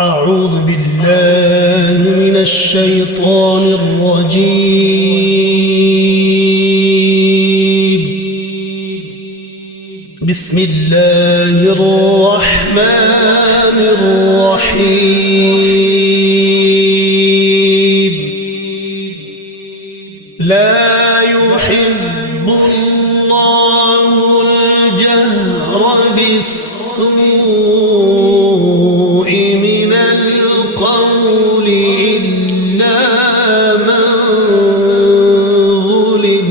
أعوذ بالله من الشيطان الرجيم. بسم الله الرحمن الرحيم. لا يحب الله الجهر بالسوء من القول إلا من ظلم،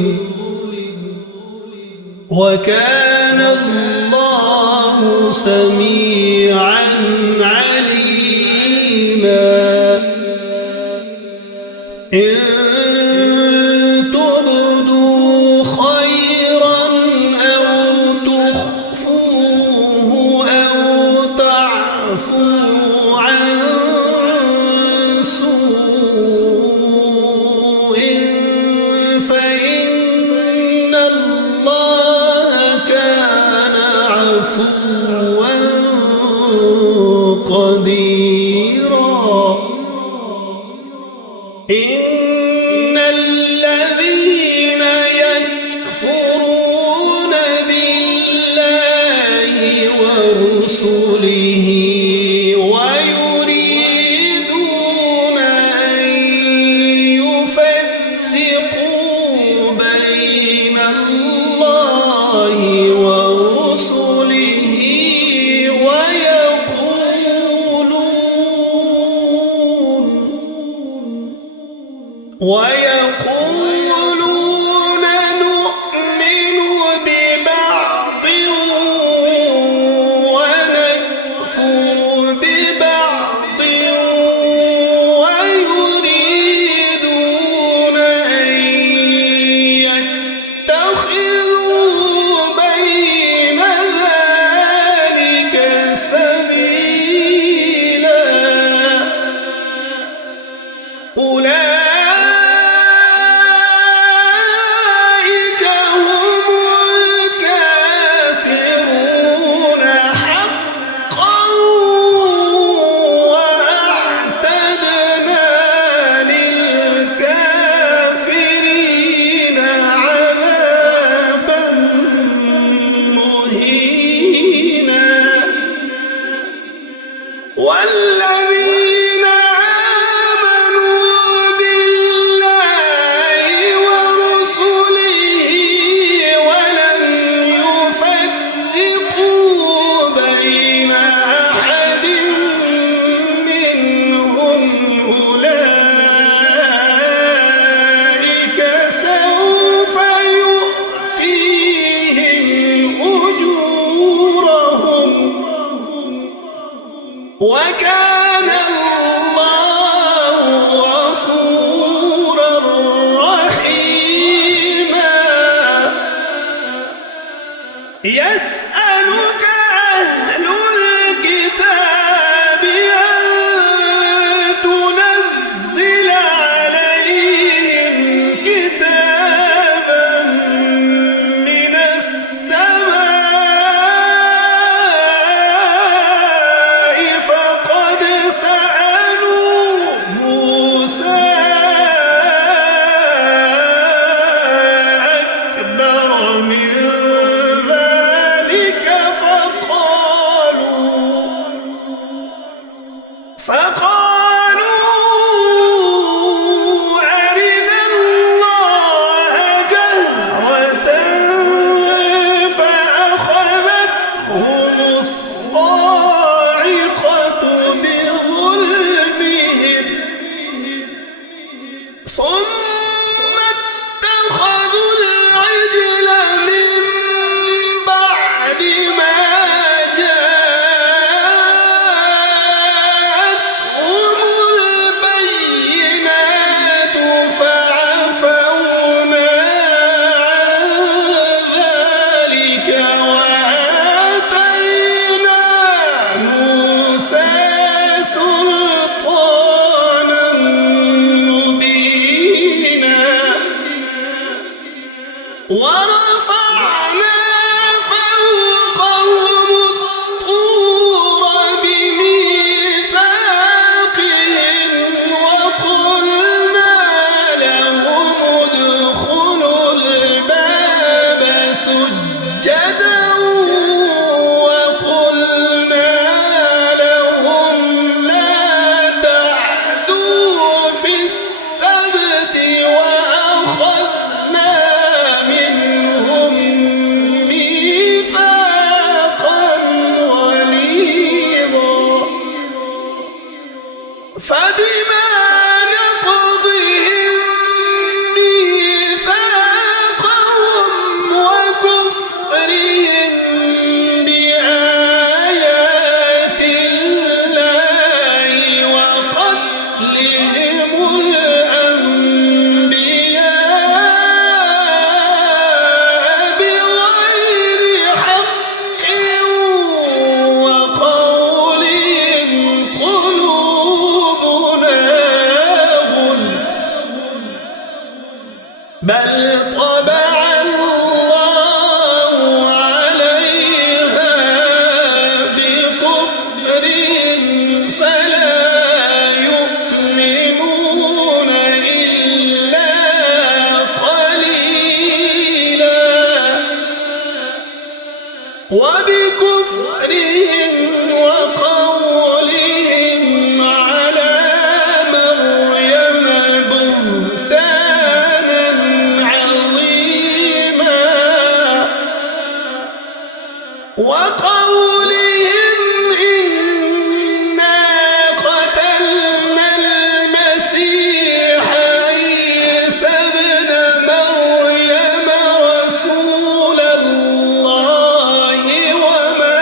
وكان الله سميعا عليما. إن تبدوا خيرا أو تخفوه أو تعفوا عن سوء فإن الله كان عفوا قديرا. إن الذين يكفرون بالله ورسله ويريدون أن يفرقوا بين الله ورسله ويقولون نؤمن ببعض ونكفر ببعض ويريدون أن يتخذوا بين ذلك سبيلا. أولئك هم الكافرون حقا، وأعتدنا للكافرين عذابا مهينا. والذين آمنوا بالله ورسله ولم يفرقوا بين أحد منهم أولئك سوف يؤتيهم أجورهم، وكان الله غفورا رحيما. يسألك أهل الكتاب أن تنزل عليهم كتابا من السماء، فقد سألوا موسى أكبر من ذلك فقالوا أرنا الله جهرة فأخذتهم الصاعقة بظلمهم ثم اتخذوا العجل من بعد ما جاءتهم البينات فعفونا عن ذلك وآتينا موسى سلطانا مبينا. ورفعنا فوقهم الطور بميثاقهم فبما نقضهم ميثاقهم وكفرهم بآيات الله وقتلهم الأنبياء بغير حق وقولهم قلوبنا غلف بل طبع الله عليها بكفرهم فلا يؤمنون إلا قليلا وبكفرهم وقولهم على مريم بهتانا عظيما وقولهم إنا قتلنا المسيح عيسى ابن مريم رسول الله وما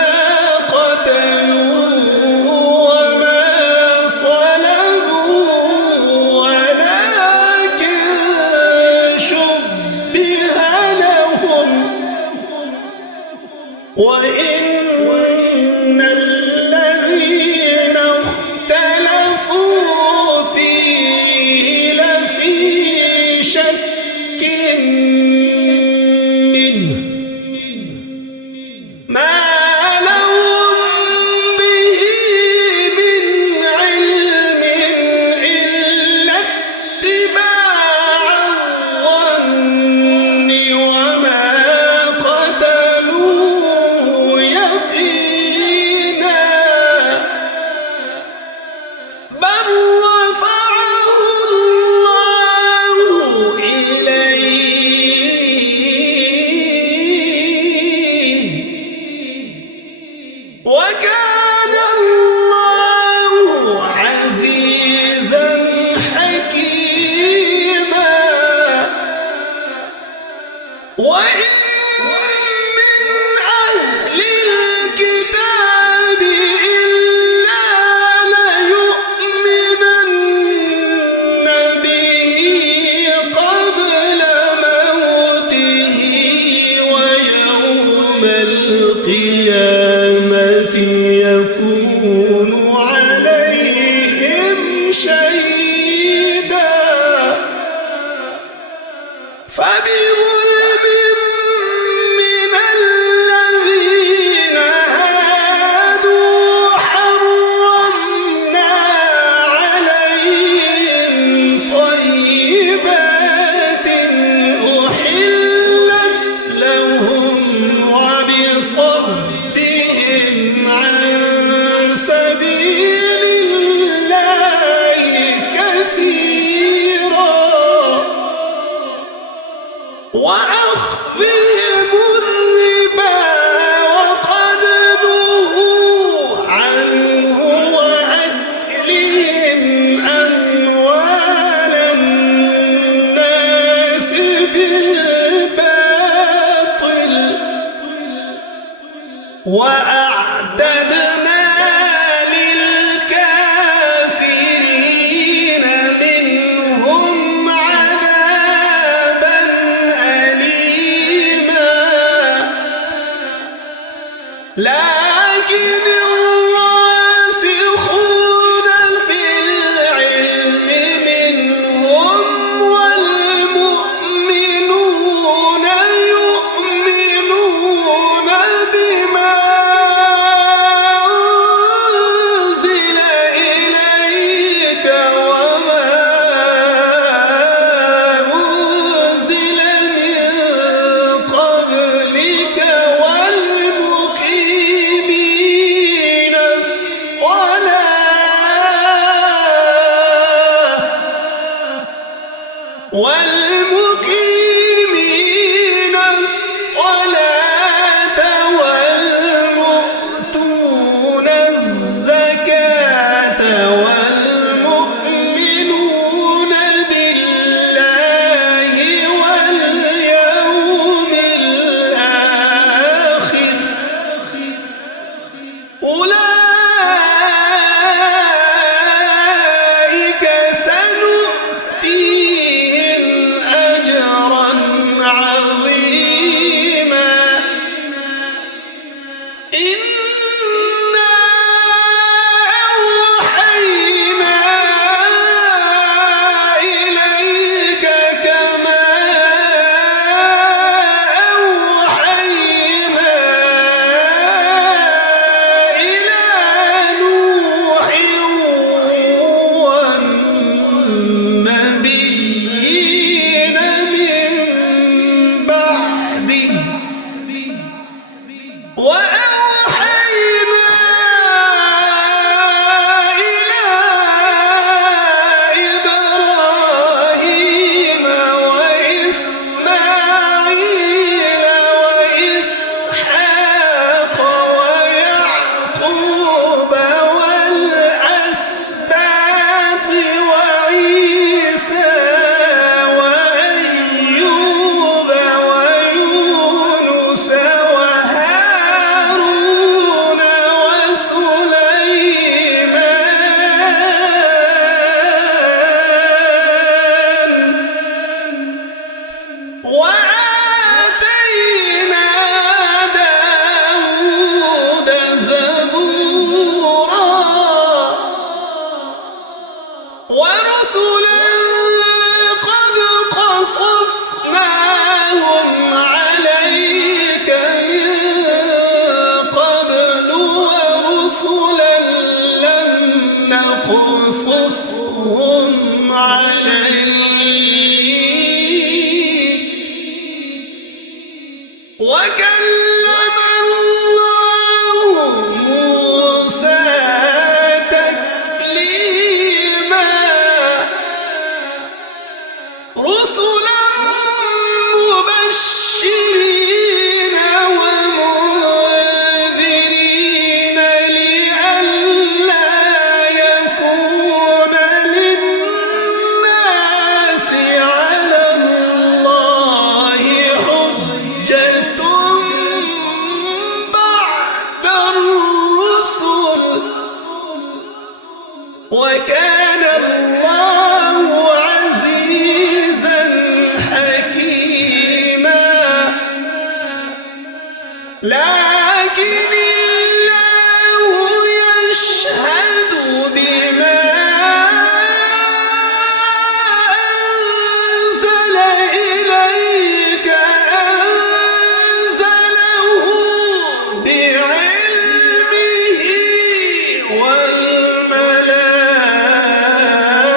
قتلوه وما صلبوه ولكن شبه لهم وإن الذين اختلفوا فيه لفي شك منه ما لهم به من علم إلا اتباع الظن وما قتلوه يقينا بل رفعه الله إليه وكان الله عزيزا حكيما وإن من أهل الكتاب إلا ليؤمنن به قبل موته ويوم القيامة يكون عليهم شهيدا فبظلم من الذين هادوا حرمنا عليهم طيبات أحلت لهم وبصدهم عن سبيل الله كثيرا وأخذهم الربا وقد نهوا عنه وأكلهم أموال الناس بالباطل وأعتدنا للكافرين منهم عذابا أليما لكن الراسخون في العلم منهم والمؤمنون يؤمنون بما أنزل إليك وما أنزل من قبلك والمقيمين الصلاة والمؤتون الزكاة والمقيمين نقصصهم عليك وكلم الله موسى تكليما رسلا مبشرين ومنذرين لئلا يكون للناس على الله حجة بعد الرسل وكان الله عزيزا حكيما لكن الله يشهد بما أنزل إليك أنزله بعلمه والملائكة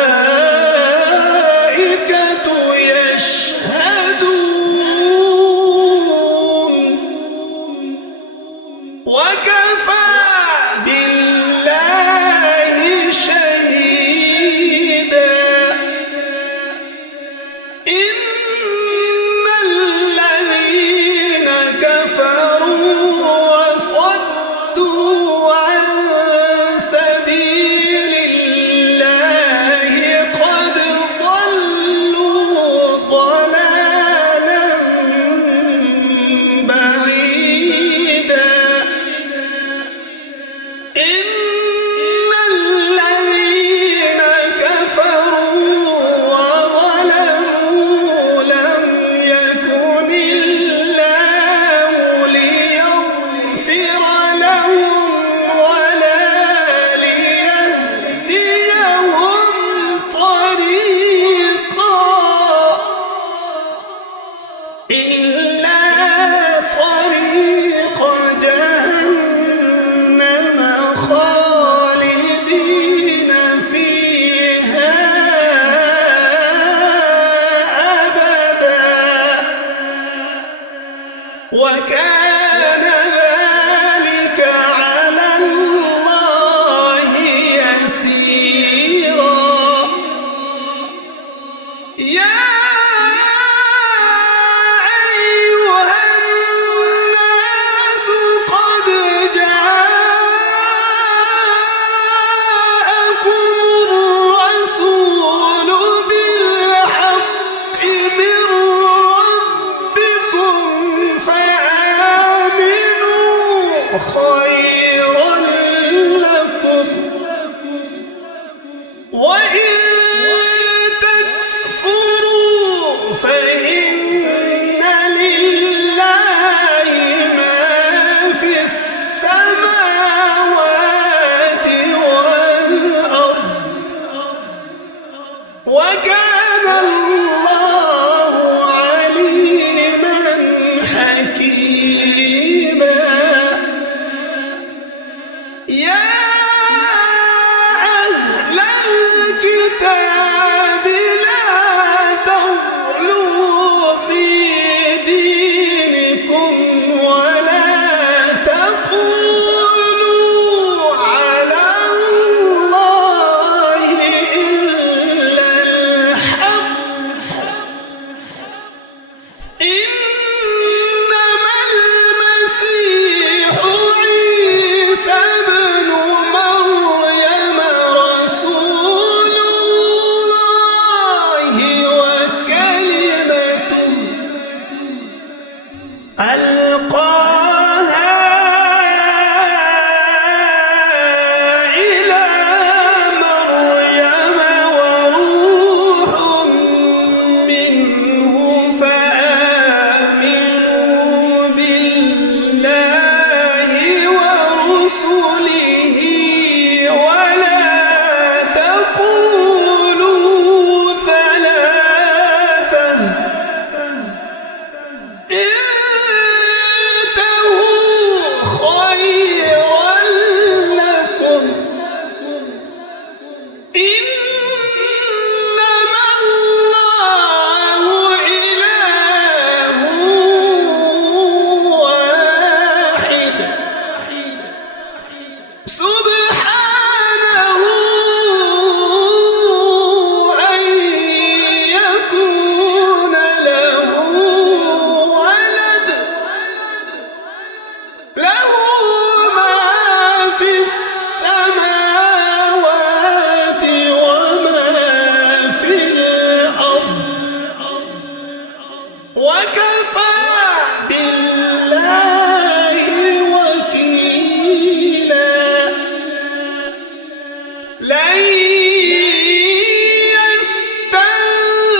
لن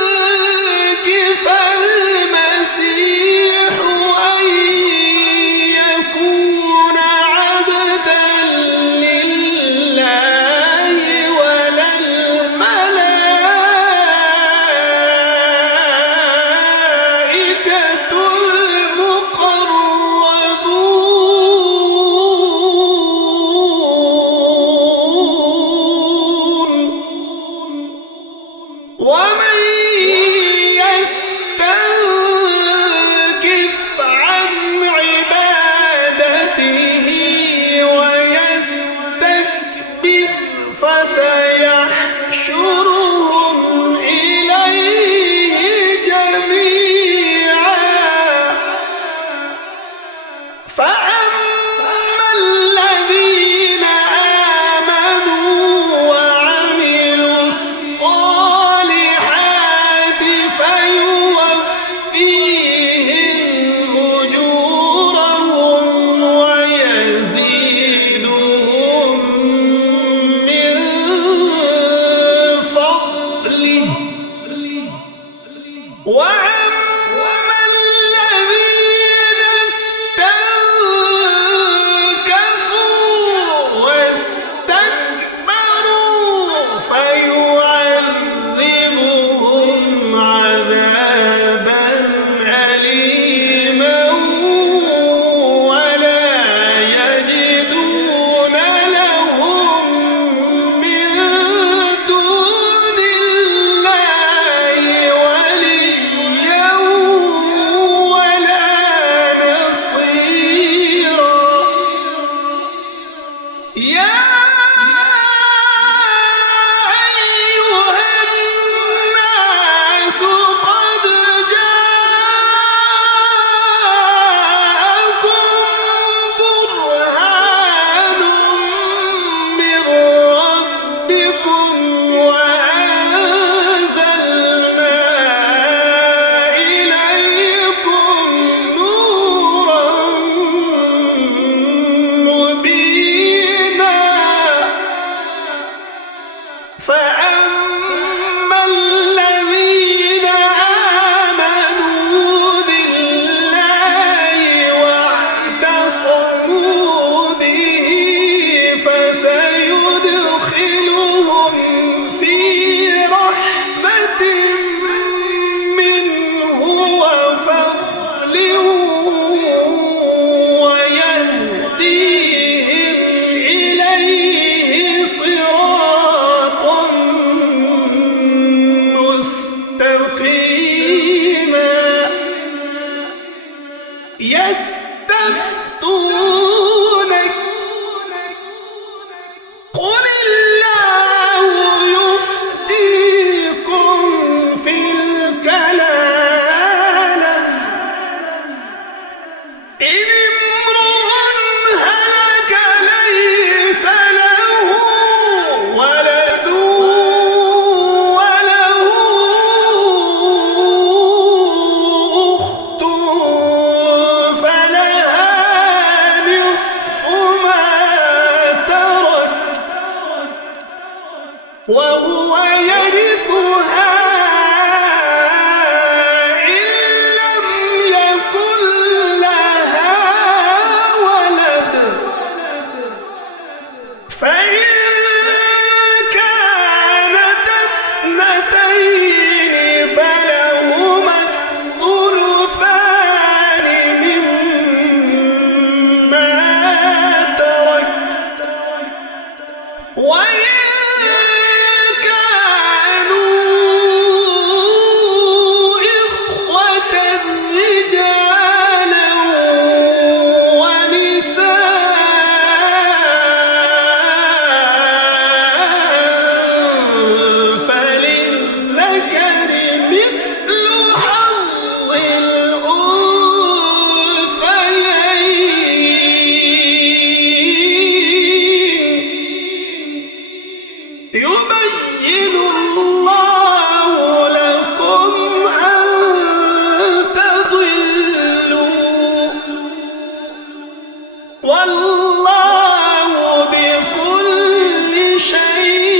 يستنكف المسيح أن يكون عبدا لله ولا الملائكة المقربون ومن يستنكف عن عبادته ويستكبر فسيحشرهم إليه جميعا فأما الذين آمنوا وعملوا الصالحات فيوفيهم أجورهم ويزيدهم من فضله وأما الذين استنكفوا واستكبروا فيعذبهم عذابا أليما ولا يجدون لهم من دون الله وليا ولا نصيرا يا أيها الناس قد جاءكم برهان من ربكم وأنزلنا إليكم نورا مبينا فأما الذين آمنوا بالله واعتصموا به فسيدخلهم في رحمة منه وفضل ويهديهم إليه صراطا مستقيما يستفتونك قل الله يفتيكم في الكلالة إن امرؤ هلك ليس له ولد وله أخت فلها نصف ما ترك وهو يرثها إن لم يكن لها ولد فإن كانت اثنتين فلهما الثلثان مما ترك وإن كانوا إخوة رجالا ونساء فللذكر مثل حظ الأنثيين يبين الله لكم أن تضلوا والله بكل شيء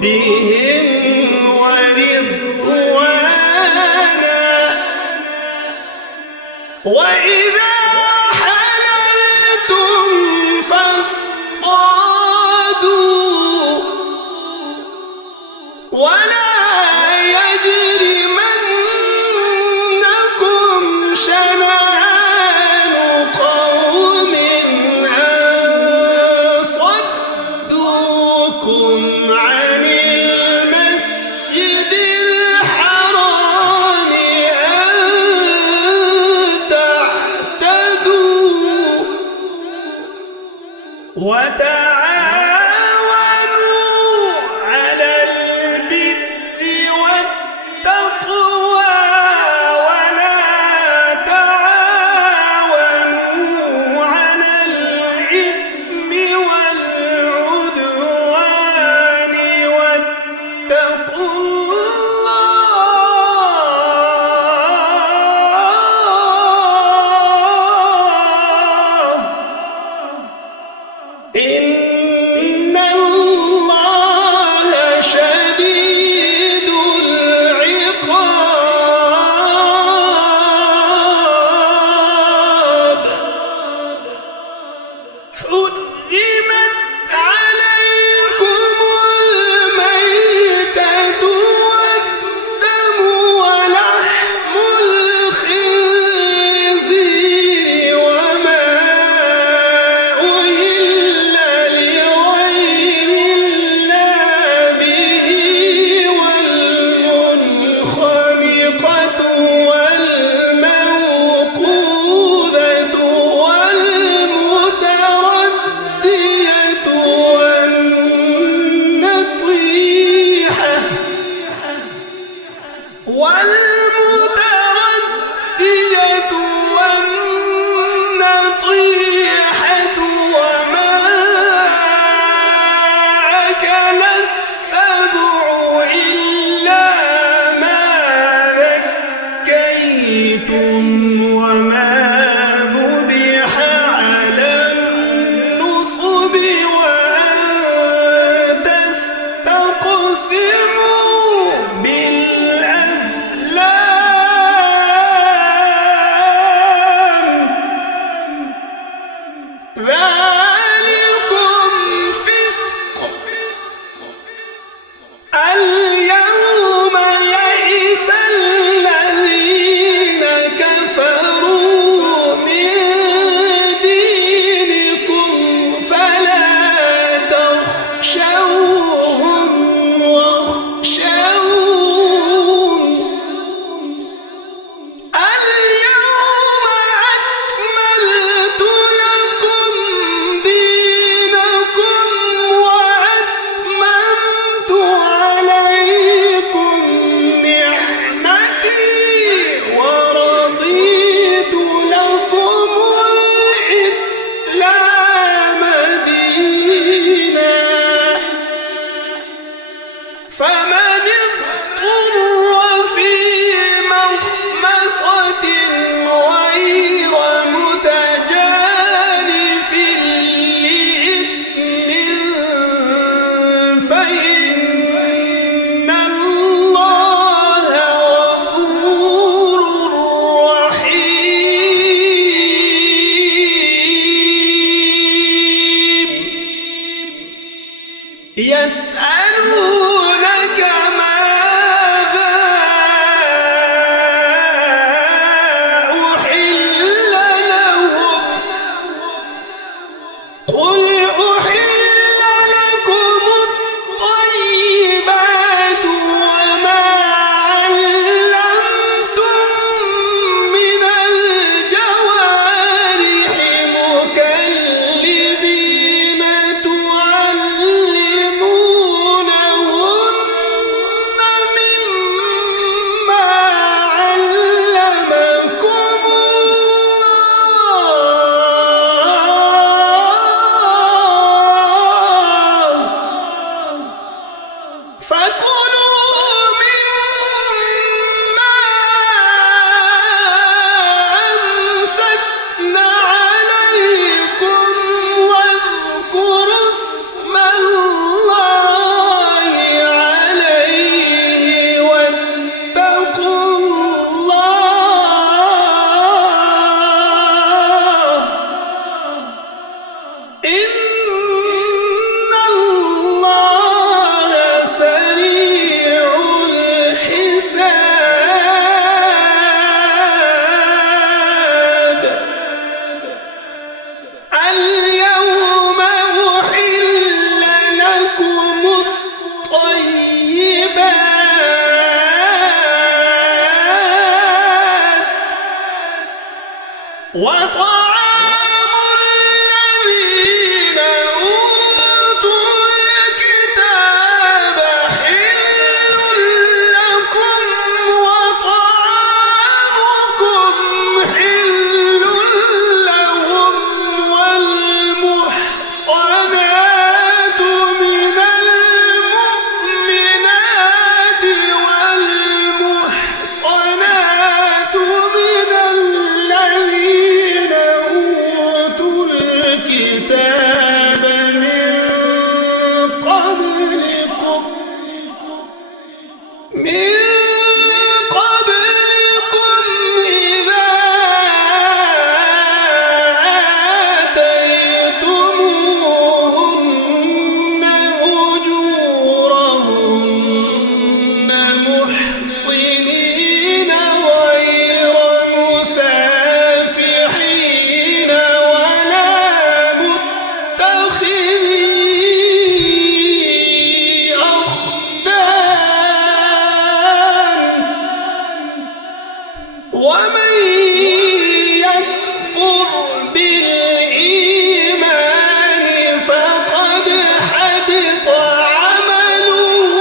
ربهم ورضوانا وإذا حللتم فاصطادوا ولا يجرمنكم شنآن قوم أن صدوكم عن المسجد الحرام أن تعتدوا وتعاونوا على البر والتقوى ولا تعاونوا على الإثم والعدوان واتقوا الله إن الله شديد العقاب حرمت عليكم الميتة والدم ولحم الخنزير وما أهل لغير الله به والمنخنقة والموقوذة والمتردية والنطيحة وما أكل السبع إلا ما ذكيتم وما ذبح على النصب وأن تستقسموا بالأزلام ذلكم فسق اليوم يئس الذين كفروا من دينكم فلا تخشوهم واخشون اليوم أكملت لكم دينكم وأتممت عليكم نعمتي ورضيت لكم الإسلام دينا فمن اضطر في مخمصة غير متجانف لإثم فإن الله غفور رحيم يسألونك ماذا أحل لهم قل أحل لكم الطيبات وما علمتم من الجوارح مكلبين تعلمونهن مما علمكم الله فكلوا مما أمسكن عليكم واذكروا اسم الله وطعام الذين أوتوا الكتاب حل لكم وطعامكم حل لهم والمحصنات من المؤمنات والمحصنات من الذين أوتوا الكتاب من قبلكم إذا آتيتموهن أجورهن محصنين غير مسافحين ولا متخذي أخدان ومن يكفر بالإيمان فقد حبط عمله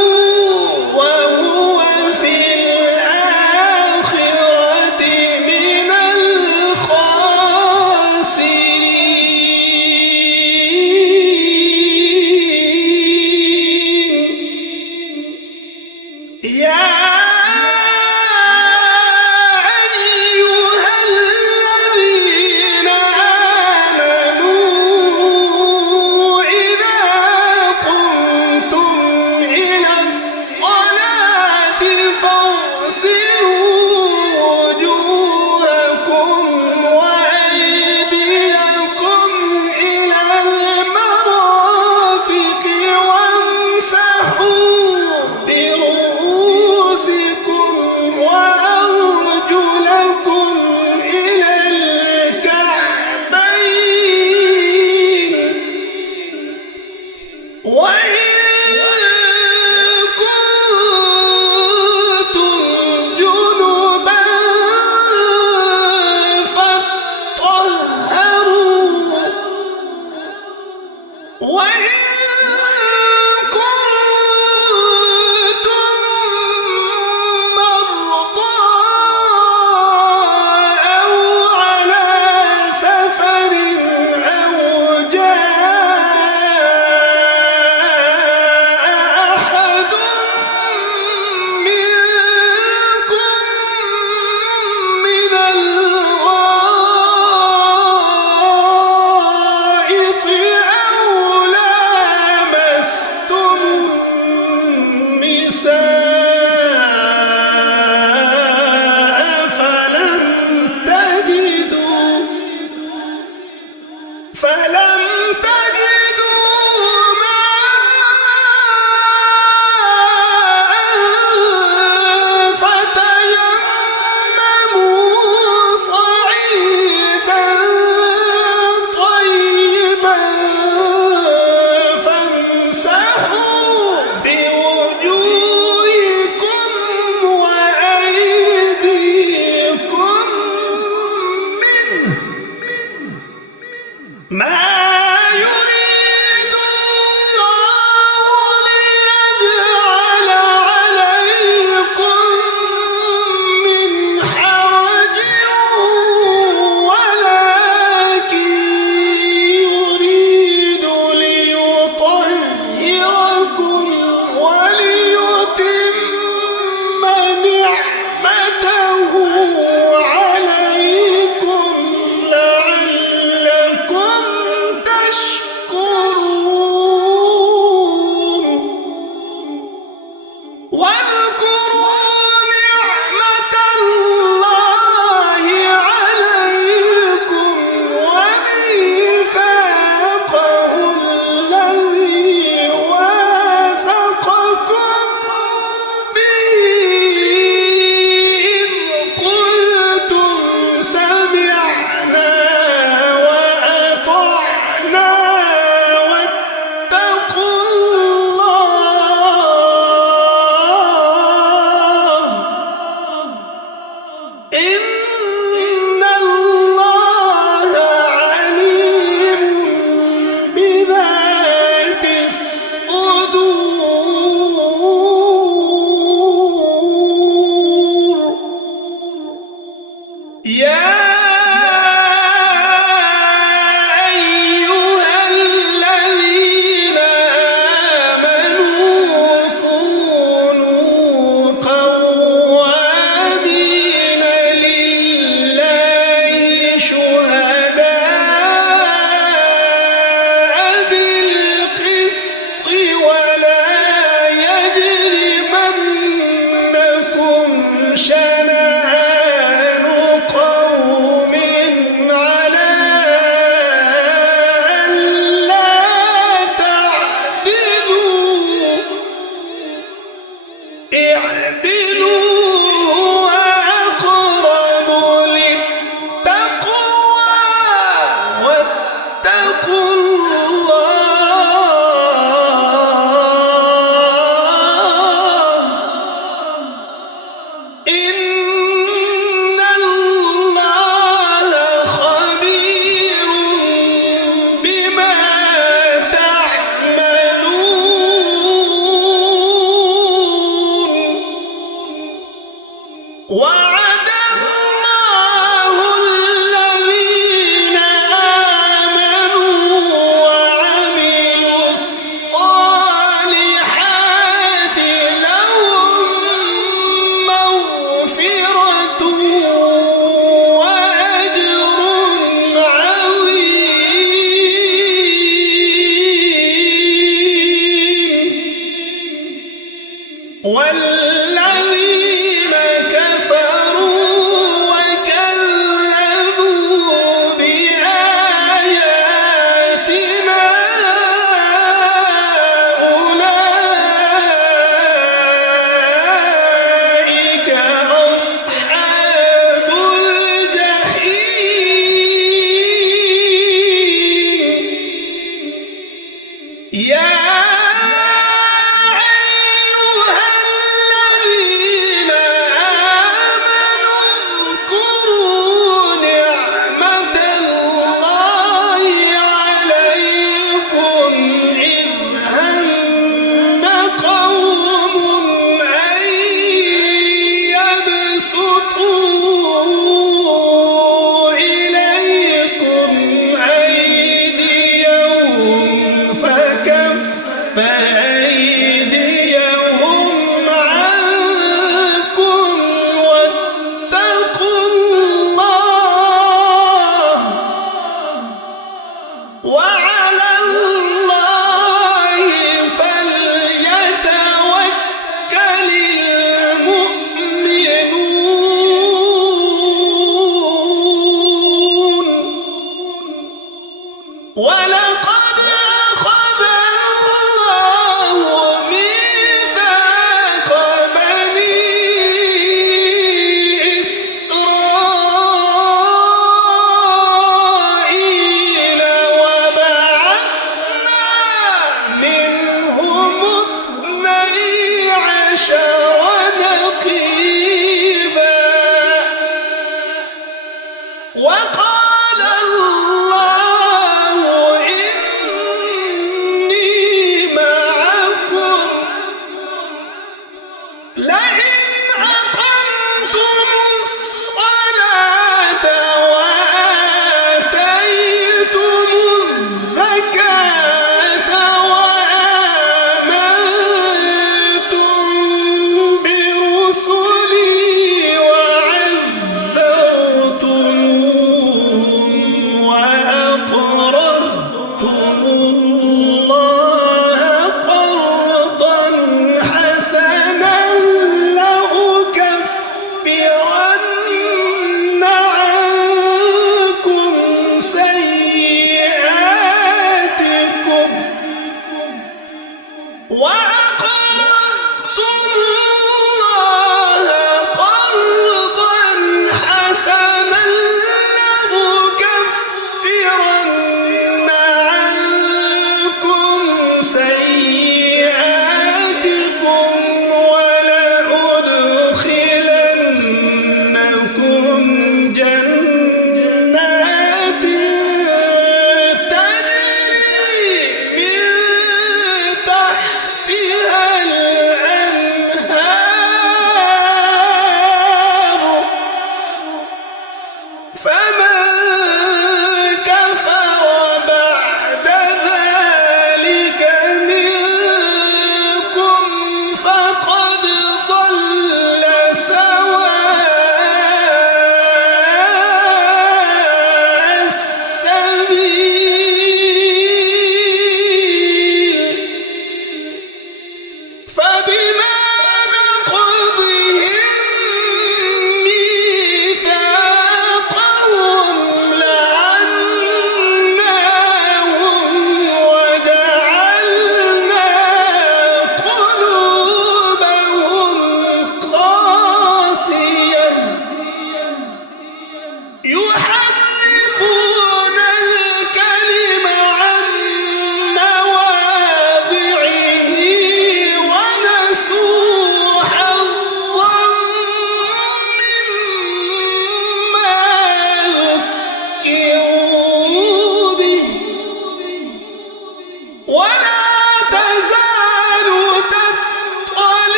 وهو في الآخرة من الخاسرين. يا أيها الذين آمنوا إذا قمتم إلى الصلاة فاغسلوا وجوهكم وأيديكم إلى المرافق وامسحوا برؤوسكم اعدلوا هو أقرب للتقوى واتقوا الله إن الله خبير بما تعملون. وعد الله الذين آمنوا وعملوا الصالحات لهم مغفرة وأجر عظيم. والذين كفروا وكذبوا بآياتنا أولئك أصحاب الجحيم. يا أيها الذين آمنوا اذكروا نعمة الله عليكم إذ هم قوم أن يبسطوا إليكم أيديهم فكف أيديهم عنكم واتقوا الله وعلى الله فليتوكل المؤمنون. ولقد أخذ الله ميثاق بني إسرائيل وبعثنا منهم 12 نقيبا. وقال الله إني معكم لئن أقمتم الصلاة وآتيتم الزكاة وآمنتم برسلي وعزرتموهم وأقرضتم الله قرضا حسنا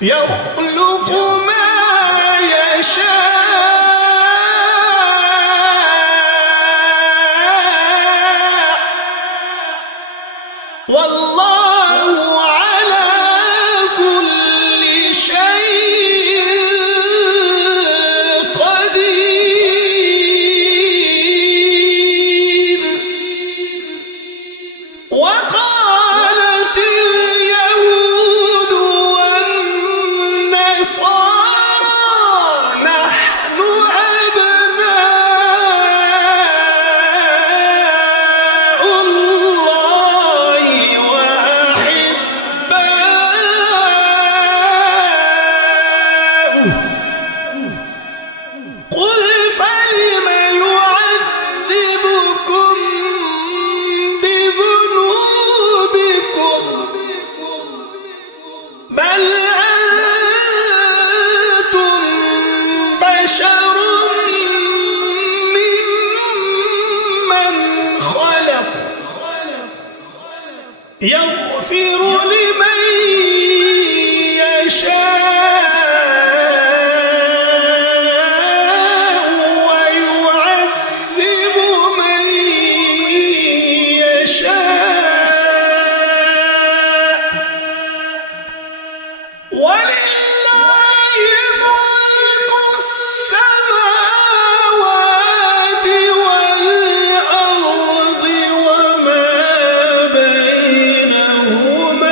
يخلق ما يشاء والله على كل شيء قدير. وقالت اليهود والنصارى نحن أبناء الله وأحباؤه قل فلم يعذبكم بذنوبكم بل أنتم بشر ممن خلق يغفر لمن يشاء ويعذب من يشاء ولله ملك السماوات والأرض وما بينهما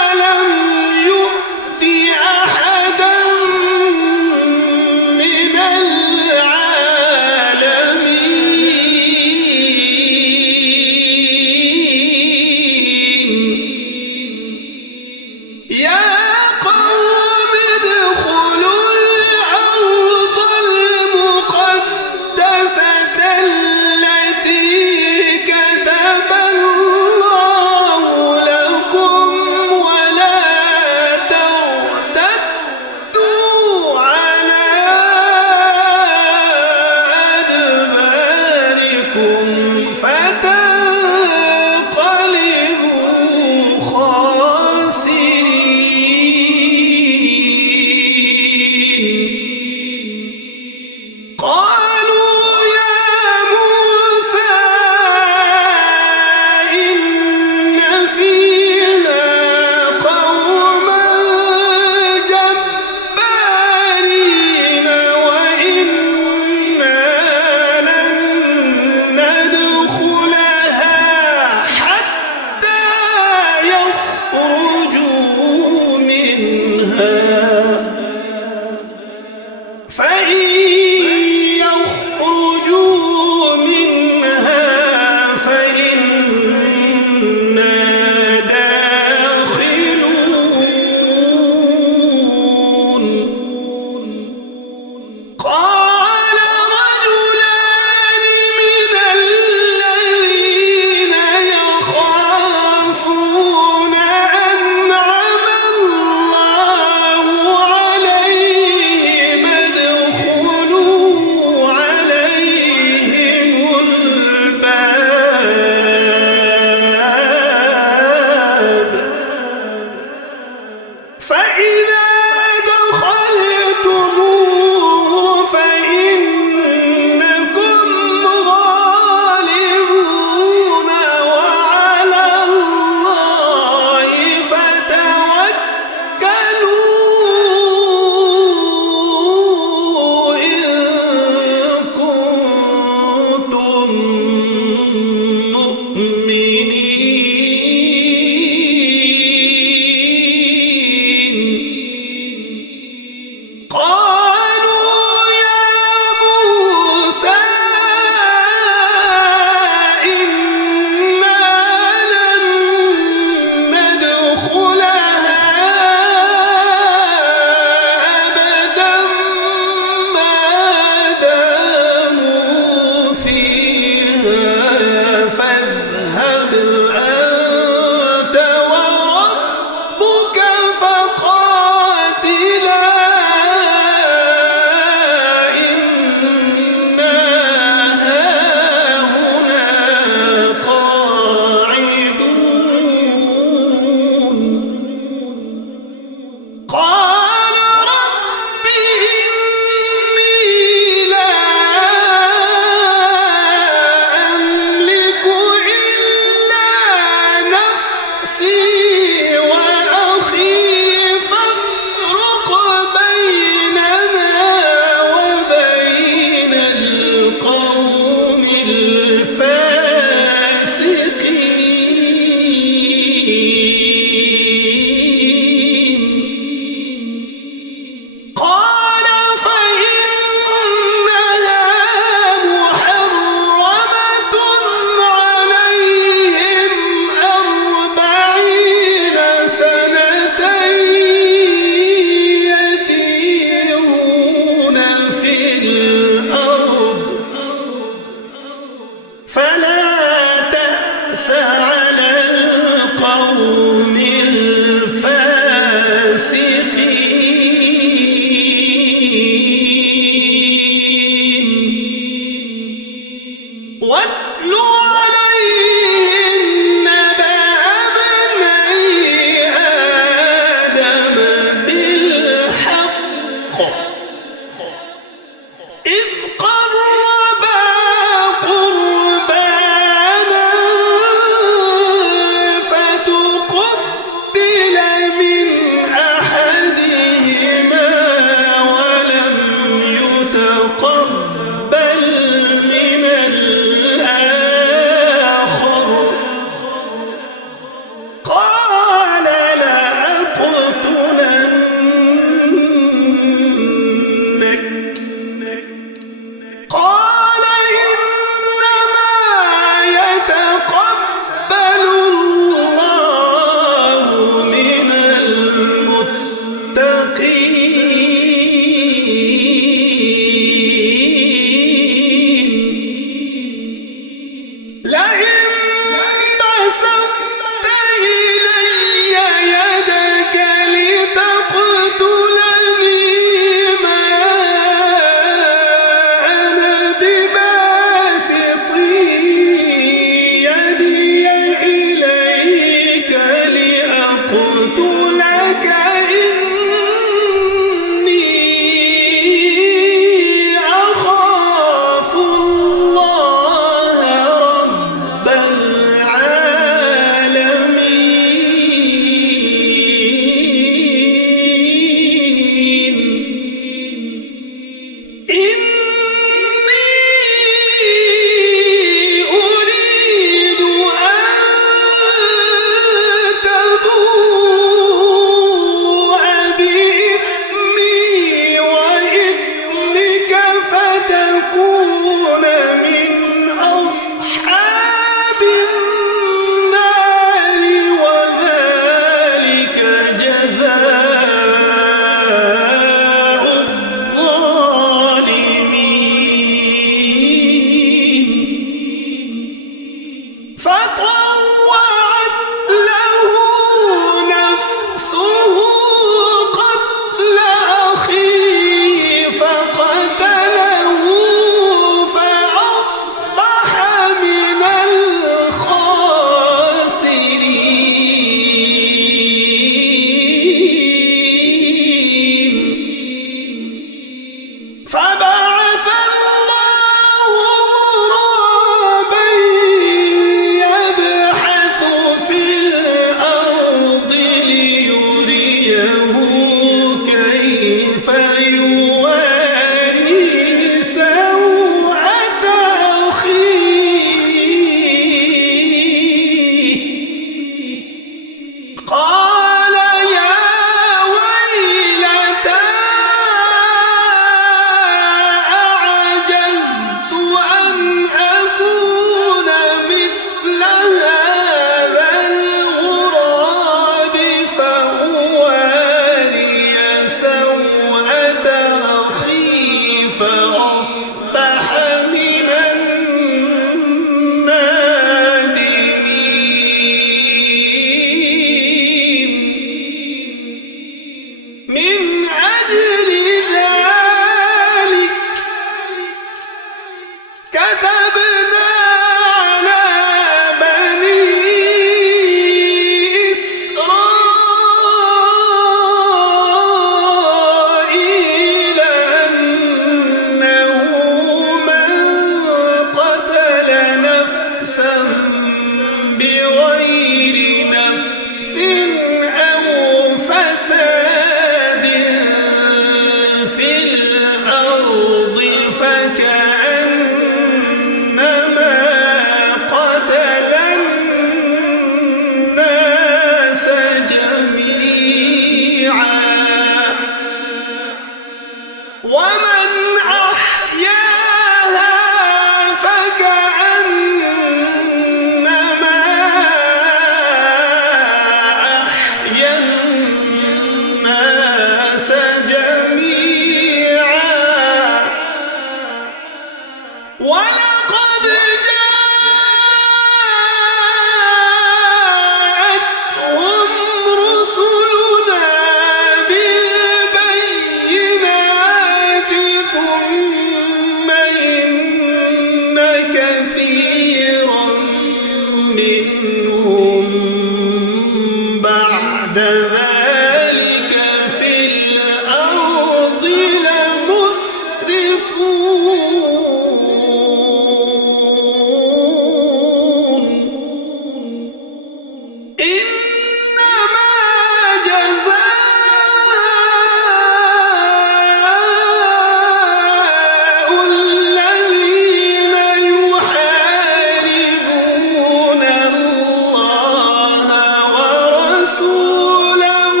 ورسوله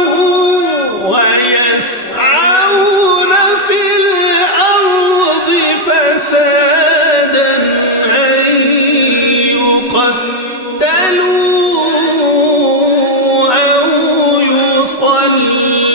ويسعون في الأرض فسادا أن يقتلوا أو يصلبوا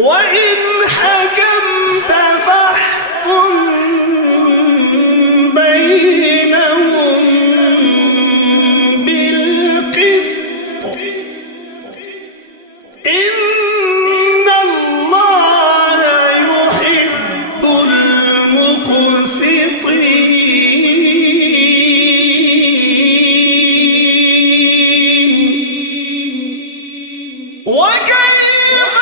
وإن حكمت فاحكم بينهم بالقسط إن الله يحب المقسطين. وكيف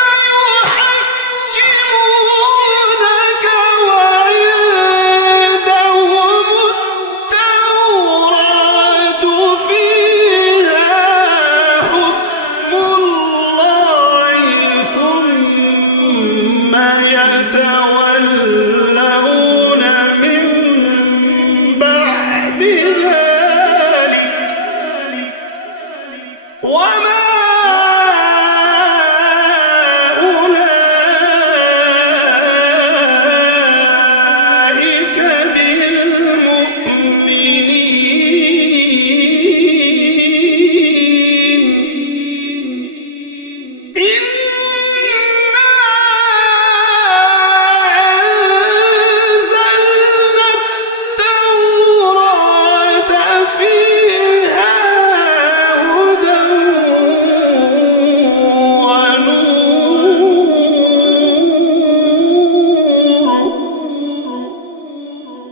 يحكمونك وعندهم التوراة فيها حكم الله ثم يتولون من بعد ذلك وما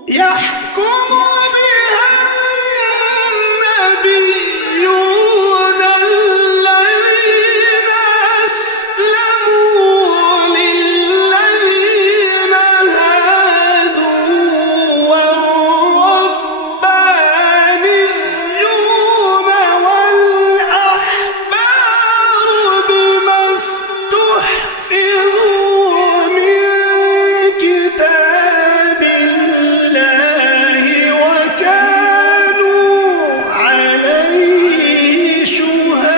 يحكم بها النبيون الذين أسلموا للذين هادوا والربانيون والأحبار بما استحفظوا من كتاب الله وكانوا عليه شهداء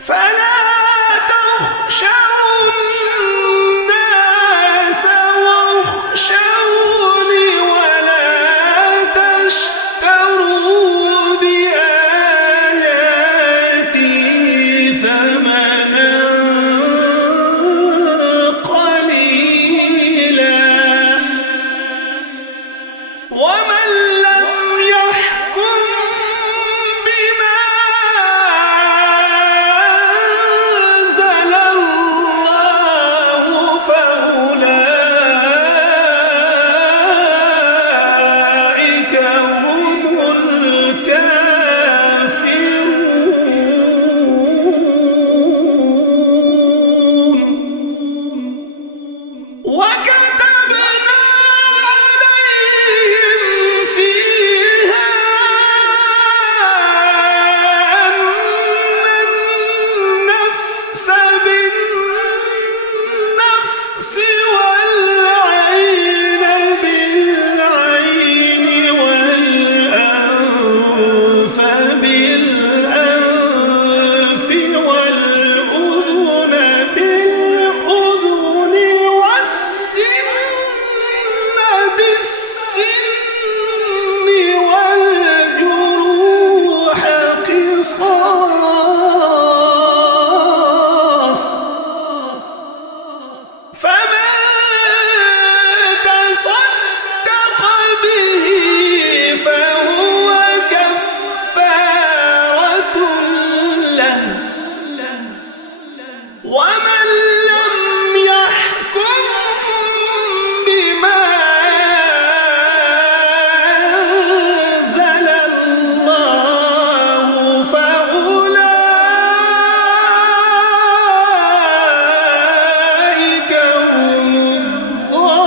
فلا تخشوا الناس واخشوني ولا تشتروا بآياتي ثمنا قليلا ومن لم يحكم بما أنزل الله فأولئك هم الكافرون. وكتبنا عليهم فيها أن النفس بالنفس والعين بالعين والأنف بالأنف والأذن بالأذن والسن بالسن والجروح قصاص فمن تصدق به فهو كفارة له ومن لم يحكم بما أنزل الله فأولئك هم الظالمون.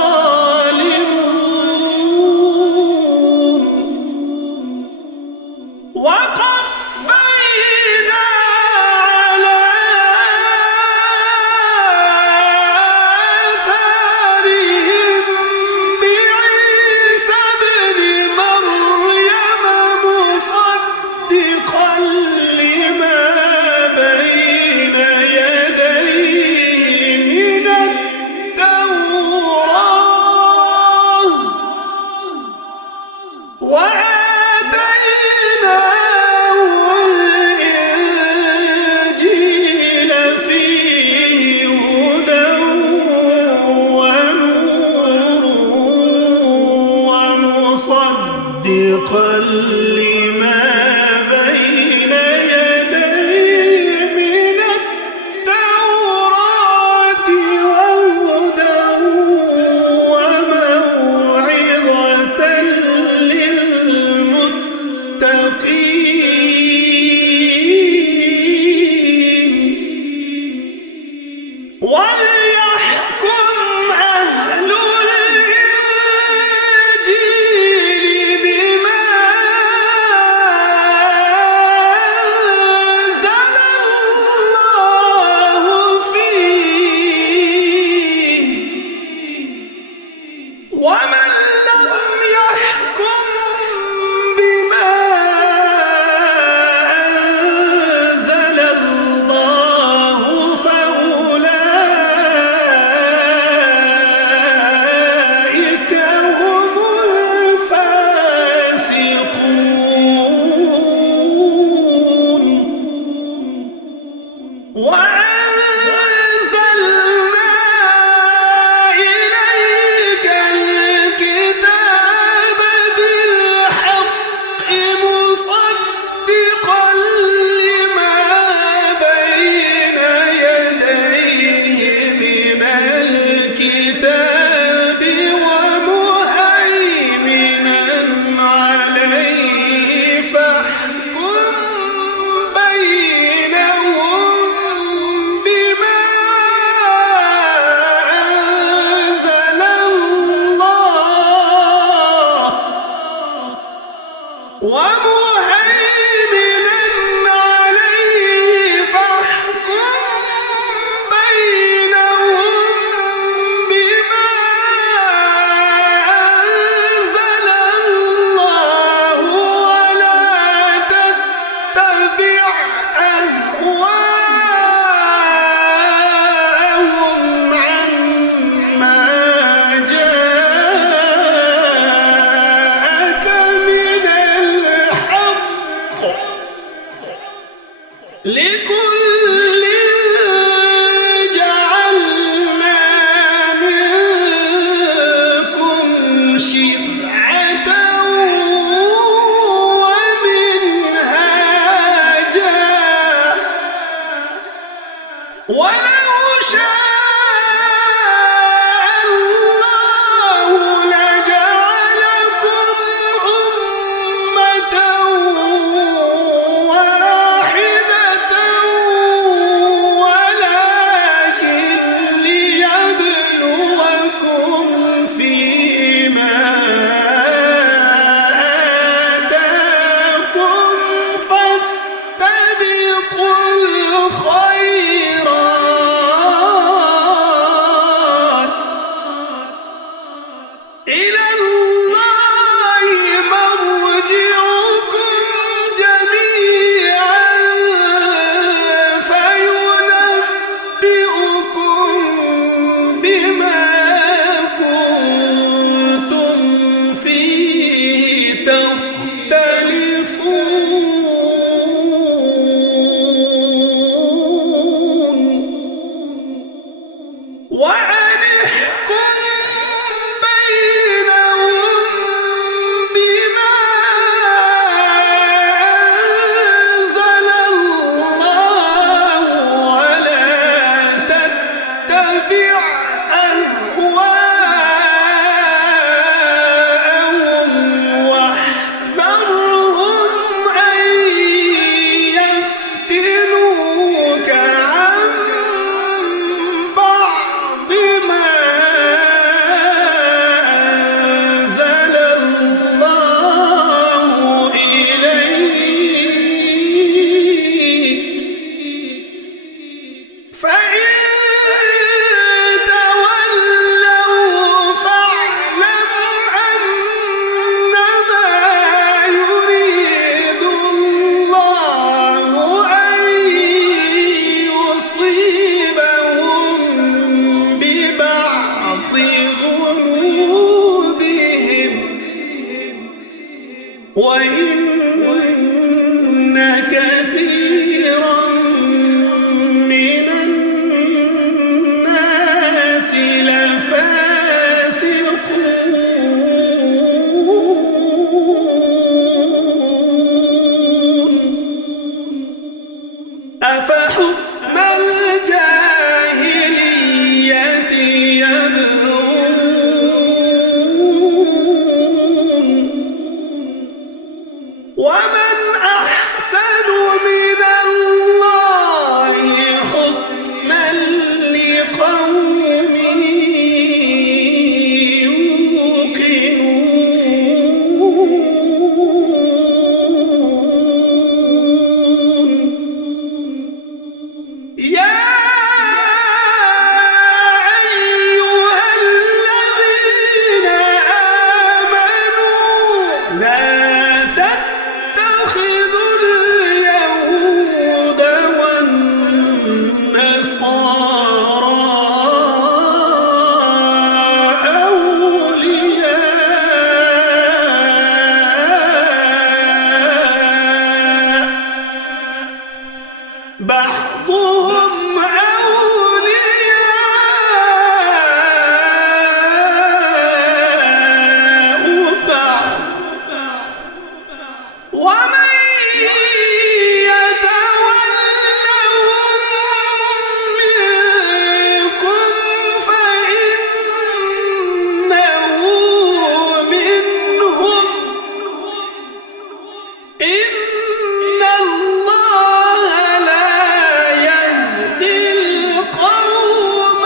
وقفينا على آثارهم بعيسى ابن مريم مصدقا لما بين يديه من التوراة وآتيناه مصدقا لما بين يديه من التوراة وهدى وموعظة للمتقين وليحكم أهل الإنجيل بما أنزل الله فيه ومن لم يحكم بما أنزل الله فأولئك هم الفاسقون وأنزلنا إليك الكتاب بالحق مصدقا لما بين يديه من الكتاب ومهيمنا عليه فاحكم بينهم بما أنزل الله ومهيمنا عليه فاحكم بينهم بما أنزل الله ولا تتبع أهواءهم عما جاءك من الحق لكل جعلنا منكم شرعة ومنهاجا ولو شاء الله لجعلكم أمة واحدة ولكن ليبلوكم فيما آتاكم فاستبقوا الخيرات إلى الله مرجعكم جميعا فينبئكم بما كنتم فيه تختلفون وأن احكم بينهم بما أنزل الله ولا تتبع أهواءهم واحذرهم أن يفتنوك عن بعض ما أنزل الله إليك فإن تولوا فاعلم أنما يريد الله أن يصيبهم ببعض ذنوبهم وإن كثيرا من الناس لفاسقون ومن يتولهم منكم فإنه منهم إن الله لا يهدي القوم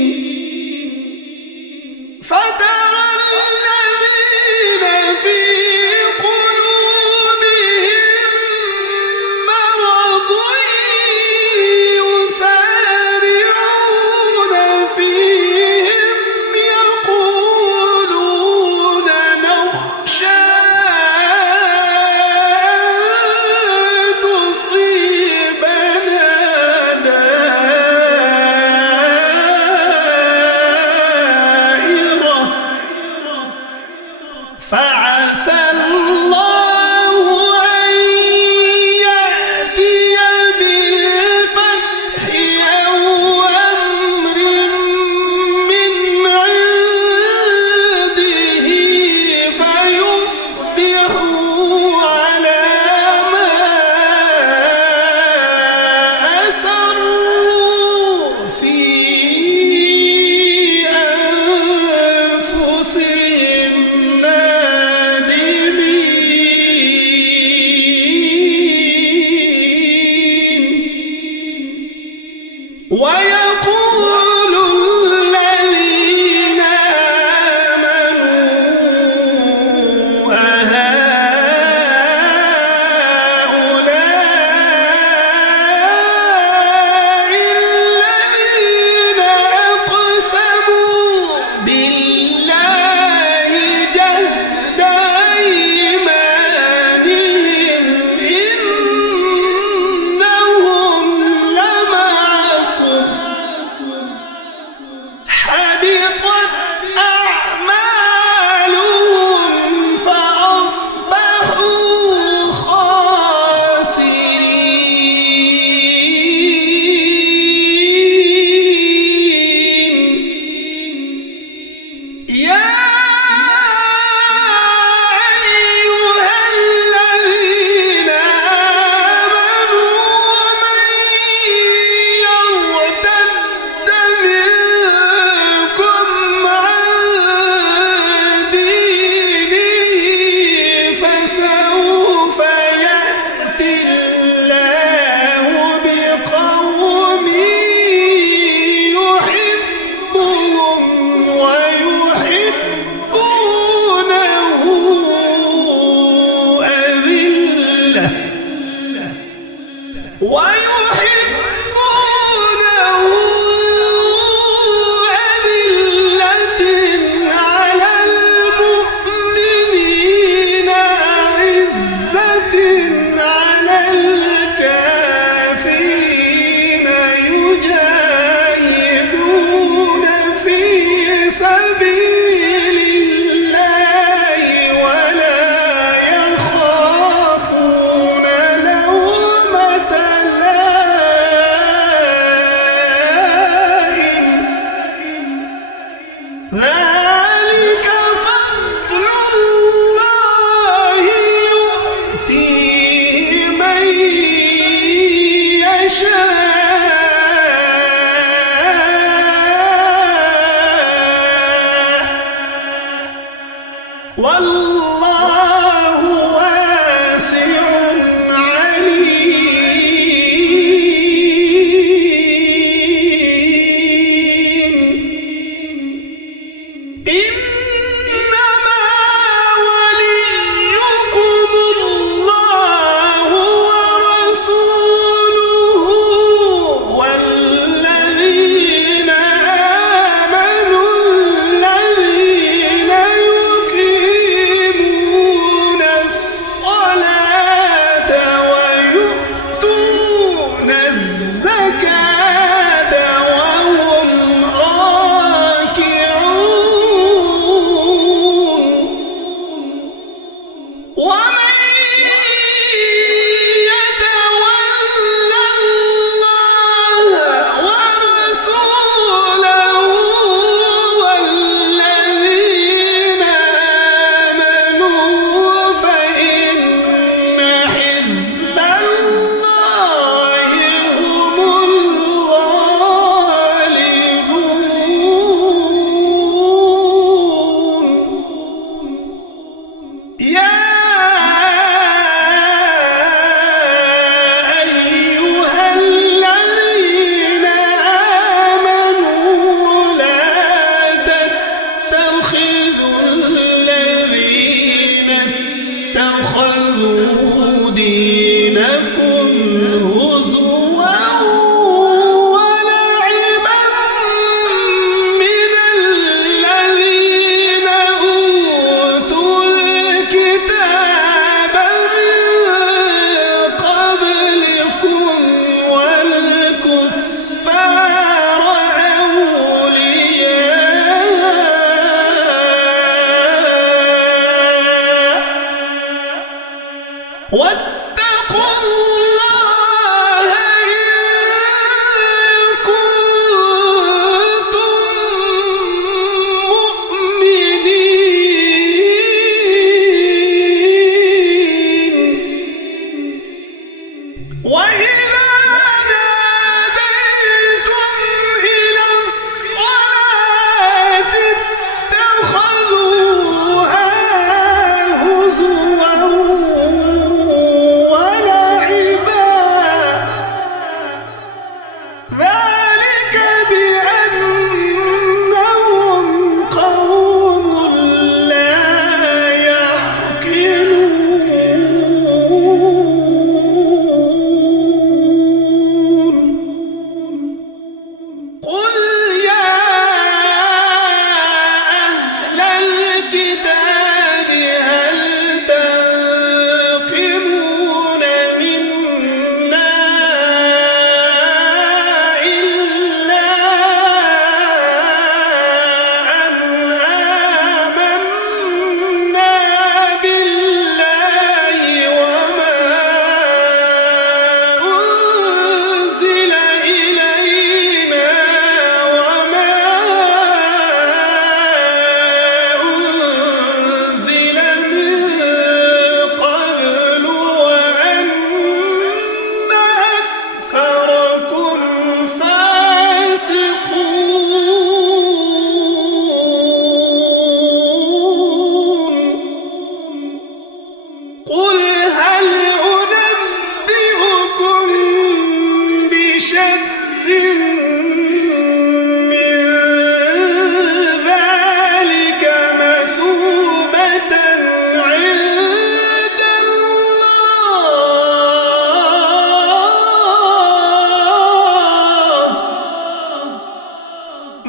الظالمين فترى الذين في قلوبهم مرض يسارعون فيهم يقولون نخشى أن تصيبنا دائرة فعسى الله أن يأتي بالفتح أو أمر من عنده فيصبحوا على ما أسروا في أنفسهم نادمين ويقول الذين آمنوا أهؤلاء الذين أقسموا بالله جهد أيمانهم إنهم لمعكم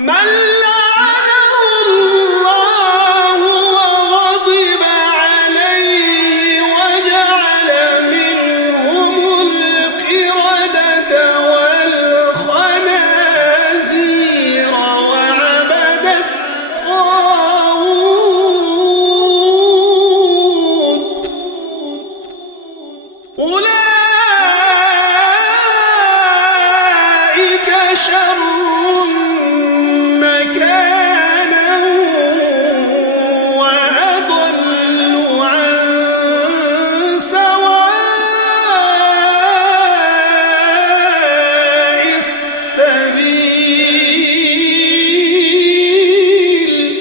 من لعنه الله وغضب عليه وجعل منهم القردة والخنازير وعبد الطاغوت أولئك شر مكانا وأضل عن سواء السبيل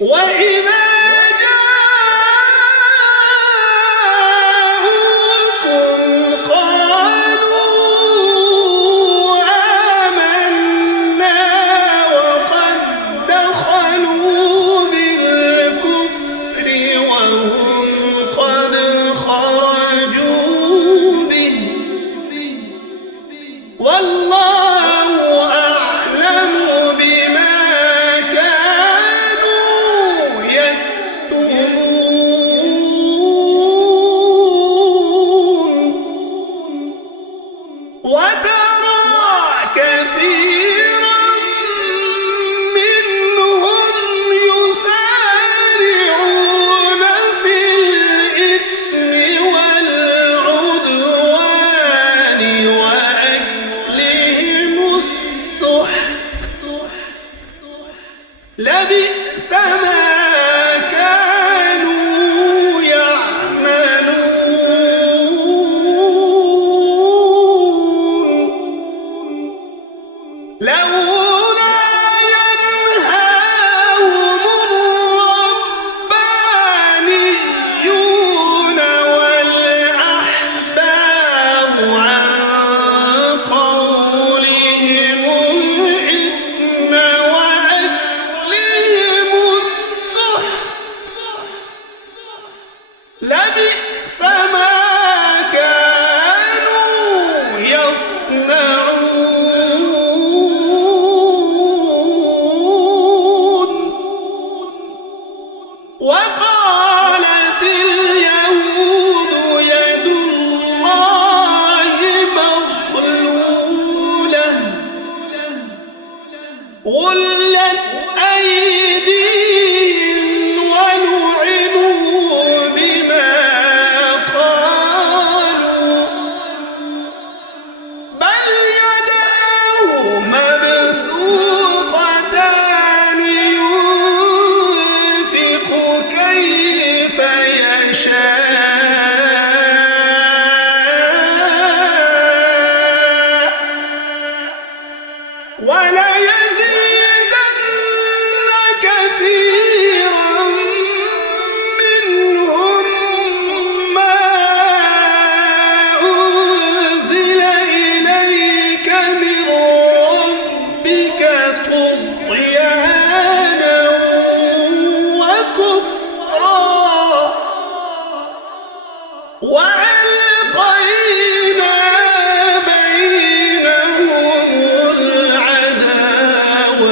وإذا جاءوكم قالوا آمنا وقد دخلوا بالكفر وهم قد خرجوا به والله أعلم بما كانوا يكتمون وترى كثيرا منهم يسارعون في الإثم والعدوان وأكلهم السحت لبئس ما كانوا يعملون لولا ينهاهم الربانيون والأحبار عن قولهم الإثم وأكلهم السحت لبئس ما كانوا يصنعون وقالت اليهود يد الله مغلولة غلت أيديهم ولعنوا بما قالوا بل يداه مبسوطتان ينفق كيف يشاء وليزيدن كثيرا منهم ما أنزل إليك من ربك طغيانا وكفرا وألقينا بينهم العداوة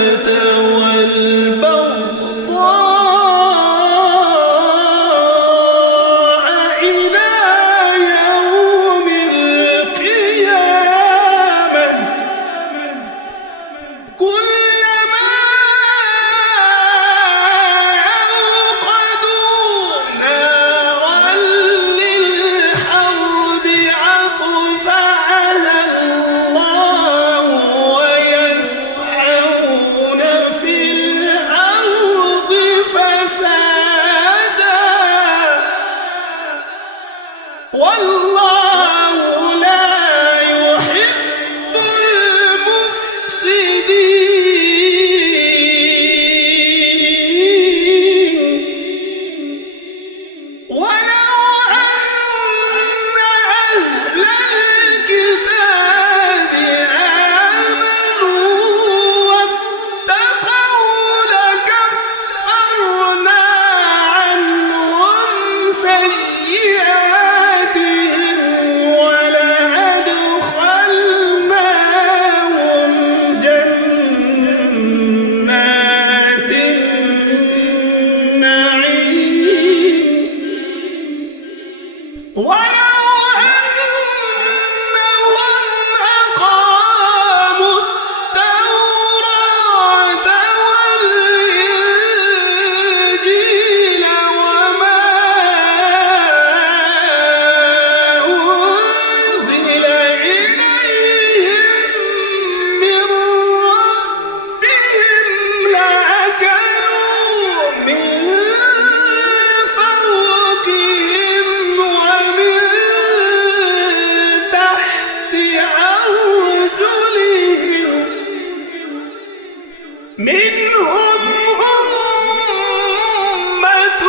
منهم أمة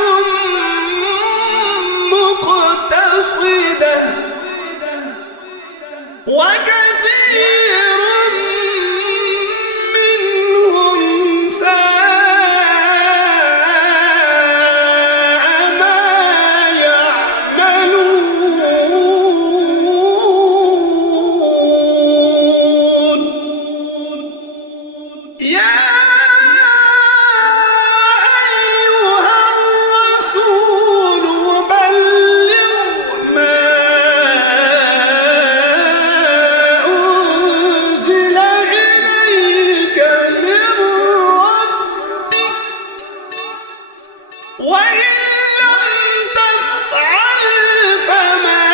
مقتصدة وكثير منهم ساء ما يعملون يا أيها الرسول بلغ ما أنزل إليك من ربك وإن لم تفعل فما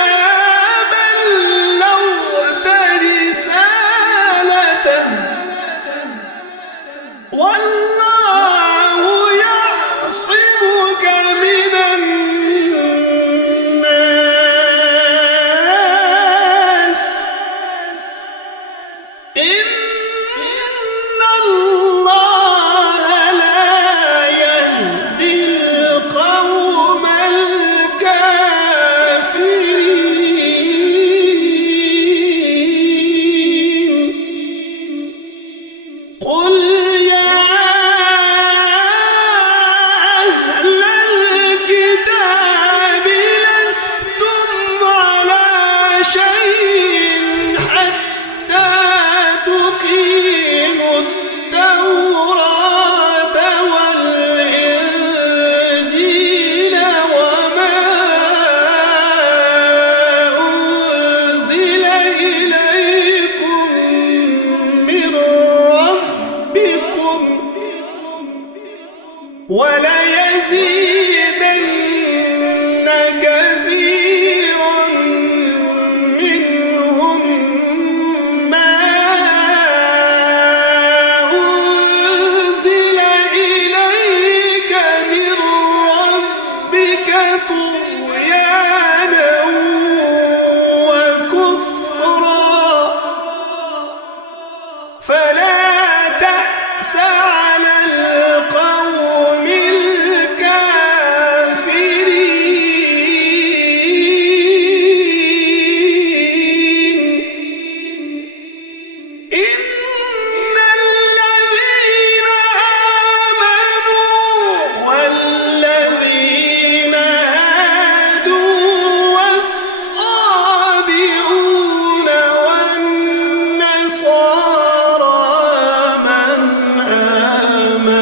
بلغت رسالته والله يعصمك من الناس إن الله لا يهدي القوم الكافرين قل يا أهل الكتاب لستم على شيء حتى تقيموا التوراة والإنجيل وما أنزل إليكم من ربكم وليزيدن كثيرا منهم ما أنزل إليك من ربك طغيانا وكفرا فلا تأس على القوم الكافرين إن الذين آمنوا والذين هادوا والصابئون والنصارى من آمن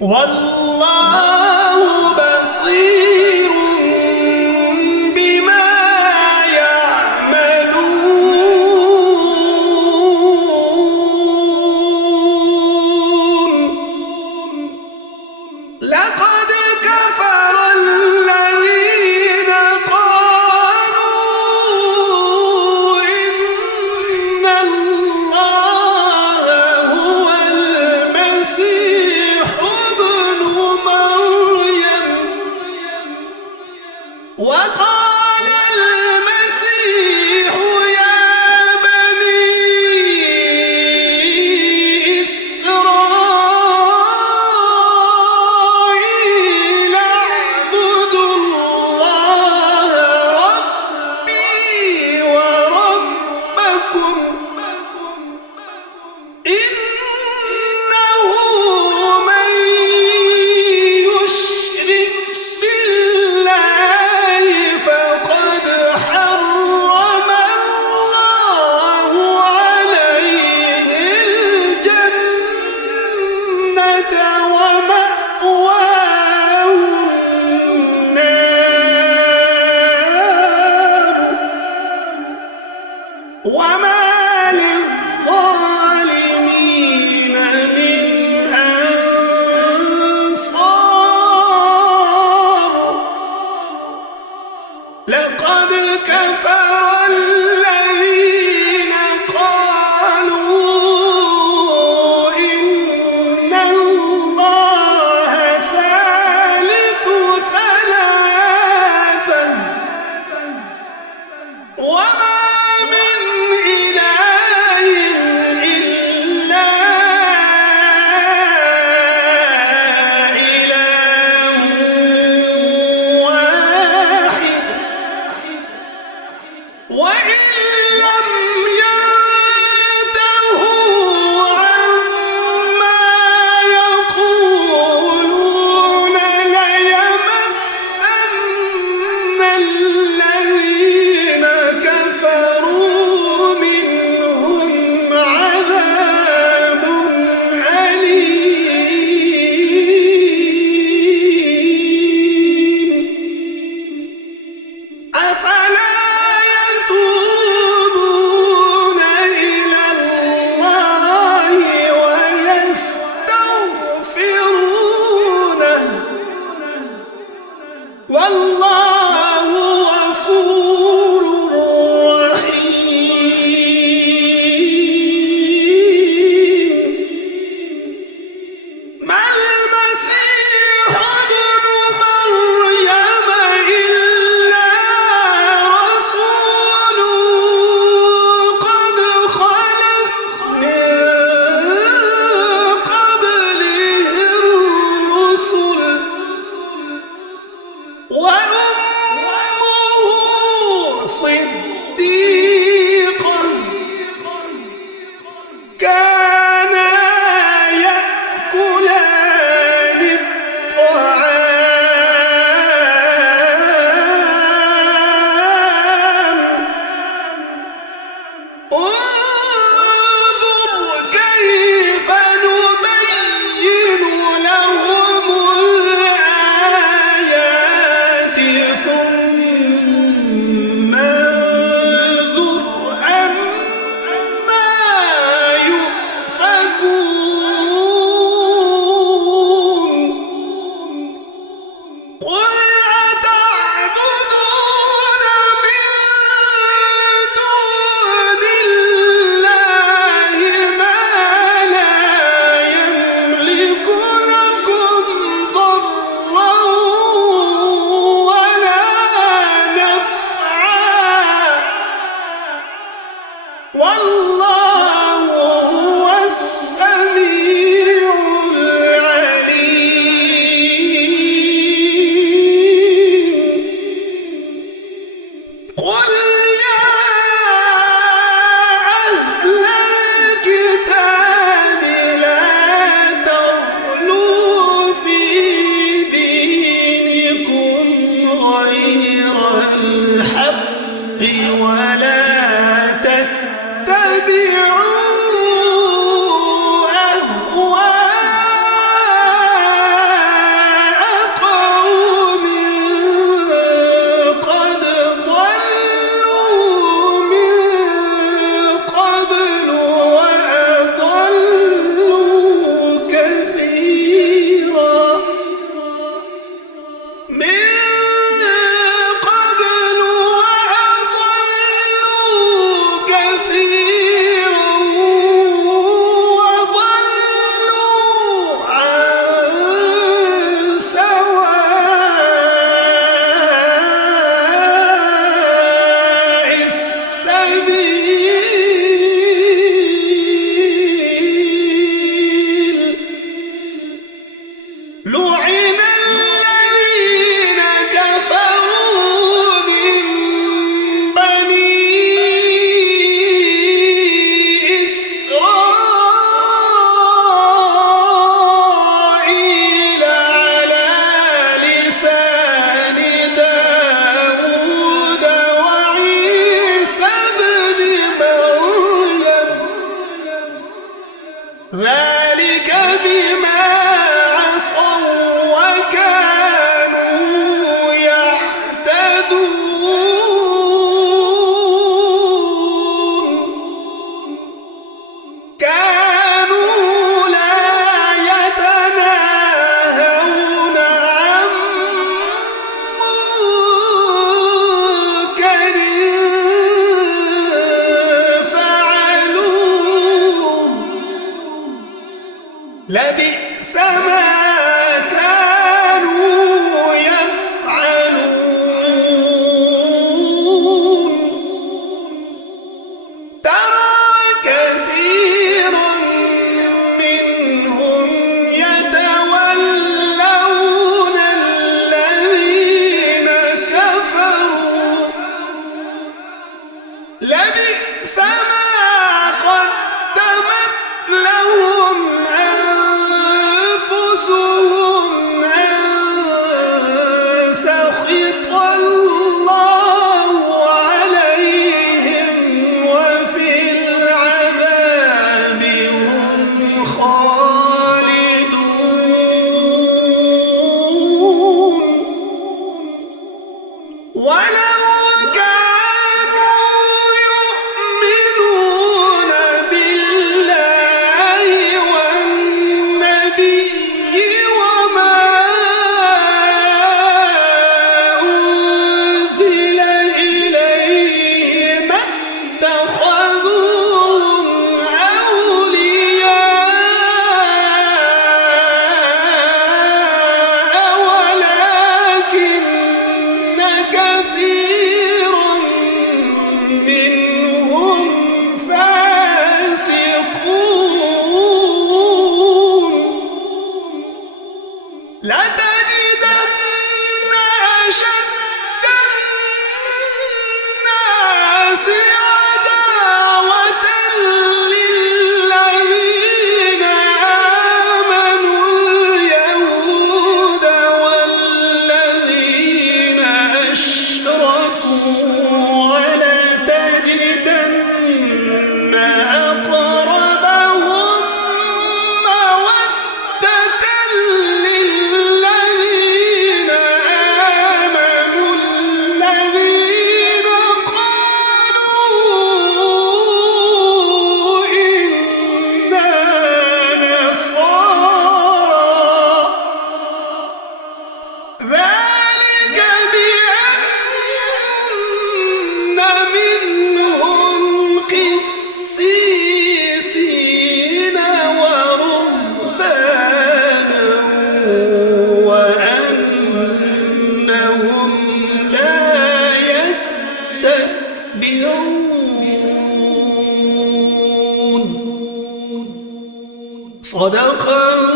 والله بصير بما يعملون لقد كفر الذين قالوا إن الله هو المسيح ابن مريم وقال المسيح يا بني إسرائيل اعبدوا الله ربي وربكم إنه من يشرك بالله فقد حرم الله عليه الجنة ومأواه النار وما للظالمين من أنصار لقد كفر الذين قالوا إن الله لبئس ما كانوا يفعلون ترى كثيرا منهم يتولون الذين كفروا لبئس ما قدمت لهم أنفسهم أن سخط الله عليهم وفي العذاب هم خالدون ولو كانوا يؤمنون بالله والنبي وما أنزل إليه ما اتخذوهم أولياء ولكن كثيرا منهم فاسقون لتجدن أشد الناس عداوة للذين آمنوا اليهود والذين أشركوا ولتجدن أقربهم مودة للذين آمنوا الذين قالوا إنا نصارى ذلك بأن منهم قسيسين ورهبانا وأنهم لا يستكبرون صدق الله